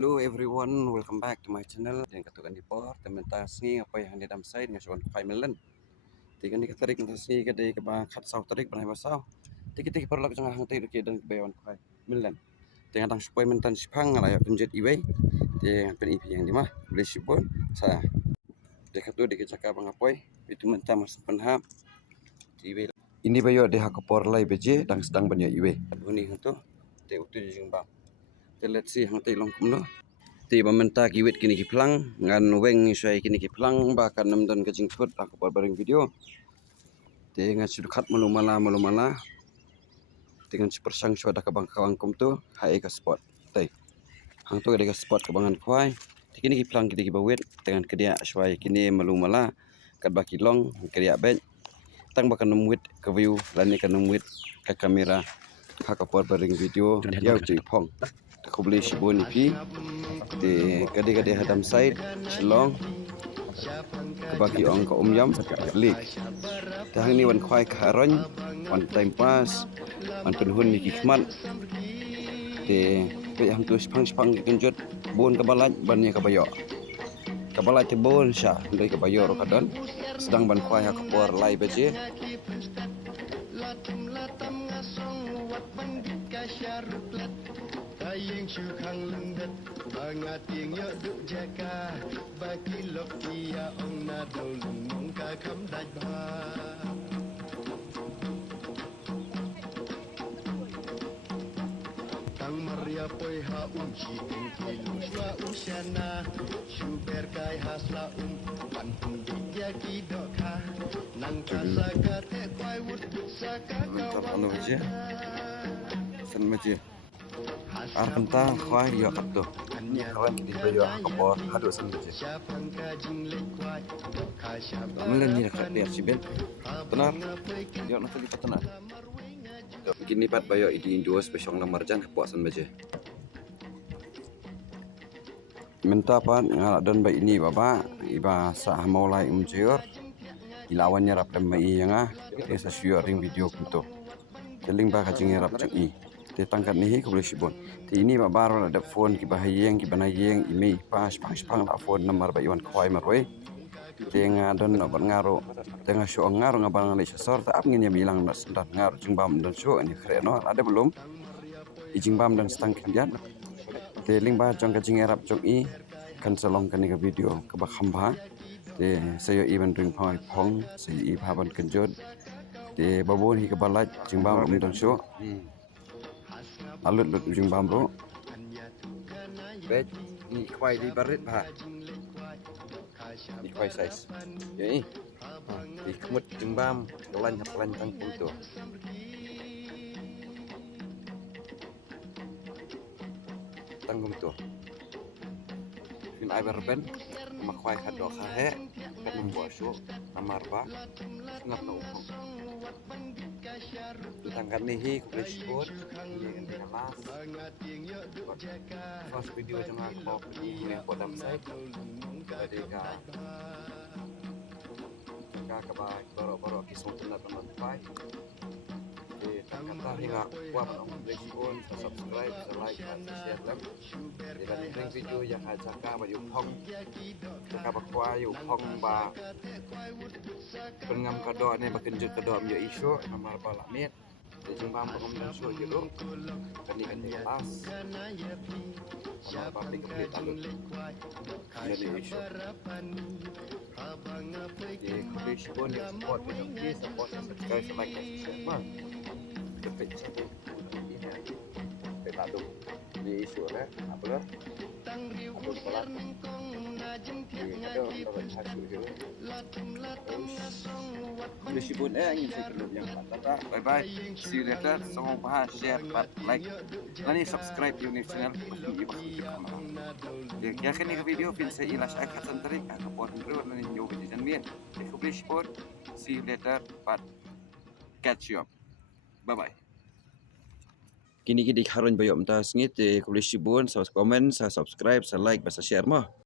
Hello everyone, welcome back to my channel. Yang katukan di por, teman tasngi apa yang di dalam side ngasuhan kukai melen. Tiga ni katarik tasngi kadai ke bang kat sau tarik banai basau. Tiga perlu ke tengah hang tarik dan kebayawan kukai melen. Tengah tang supaya mentan sipang ngalayak penjet iway. Tengah pen ipi yang di mah boleh sipun. Sa. Dekat tu dekat cakap bang apoy. Itu mentan mas penhap. Iway. Ini bayo dia hakapor lai beje dan sedang banyak iway. Ini tu. Te utu jing bang. Let's see hang tarik long kumno. Ti pementa kiwit kini kiplang ngan weng isai kini kiplang bahkan nem dan kecing food aku bareng video ti ngan sudukat malu mala dengan sepersang suada ke bang kawang kum tu hai ke spot tai hang tu ke spot ke bangan kuai ti kini kiplang kini kibawit dengan kedia suai kini malu mala kat baki long kedia ben tang bahkan nemuit ke view lani kan nemuit ke kamera hakapor bareng video ya uci pong aku beli sibun ipi di kade hadam side Shillong kebaki ong ka umyam lik tahang ni wan khwai kharon wan time pass wan tunhun ni hikmat te pe hang tu spang genjot bon kabalat ban ya kabayo kabalat te bon sha ndai kabayo ro kadon sedang ban khwai ha kapor lai beje Taying syukhang lendet bangat yang yo duk jaka bagi lok dia ong na dau lung ka kham daj ba tang maria poi ha chi ing kilu swa usyana shuber kai hasla pan pun dia ki dokha nang ka saka te kwai wut saka anu beje san beje Arkenta khwai dia kapto ni kawan di bayo kapor hadu san beje melen ni dekat dia sibel benar dia nak lipat tenar kini pat bayo idi Indo spesial nomor jan kepuasan beje minta pan dan bayi ini bapa iba sah maulai umjur ilawannya rap dan bayi yang kita syur ring video kunto teling ba kacing rap cek te tangkat ni ko boleh sibon te ini ba baru ada phone ki bahayeng ki banayeng imi pas la phone nomor ba iwan khwai marwe te ngadon no ngaro tengah show ngaro ngabang le sor ta ap ngin ya bilang nas dan ngaro jingbam dan show ini keren no ada belum jingbam dan stang kendian te ling ba jong kacing rap jong i kan salong kan ni video ke bakhamba te sayo even ring phong sayo i haban kenjot te babon hi ke balat jingbam dan show alut ujung bambu bed ni kwai di barit bah ni kwai size jadi di kemut jembam kelan tang punto tanggung tu fin ai berben makwai kado khahe kan membuat show namar ba ngap no tangkan ni ku disebut ini kelas first video cuma aku ini yang podam saya jadi ka baru kisah tentang teman-teman di tangkan hingga kuat untuk subscribe, like, dan share lagi. Dan ini video yang ajak ka bayu pong ka bakwa yu pong ba pengam kado ne bakenjut kado amyo isu namar balamit di jembam pengam isu gitu kani kelas sama public update alut jadi isu di kulis pun di support di support subscribe like dan share mah dekat sini kita tuh di isu lah apa aku sekolah ada hasil gitu meskipun ingin saya belum yang kata bye bye see you later semua bahas share like dan subscribe YouTube channel ya kan ini video film saya ilas akan sentrik aku buat dulu dan nyoba jajan mian see you later but catch you up bye bye kini harun bayo mta sngit kulis sibun sa comment sa subscribe sa like sa share mah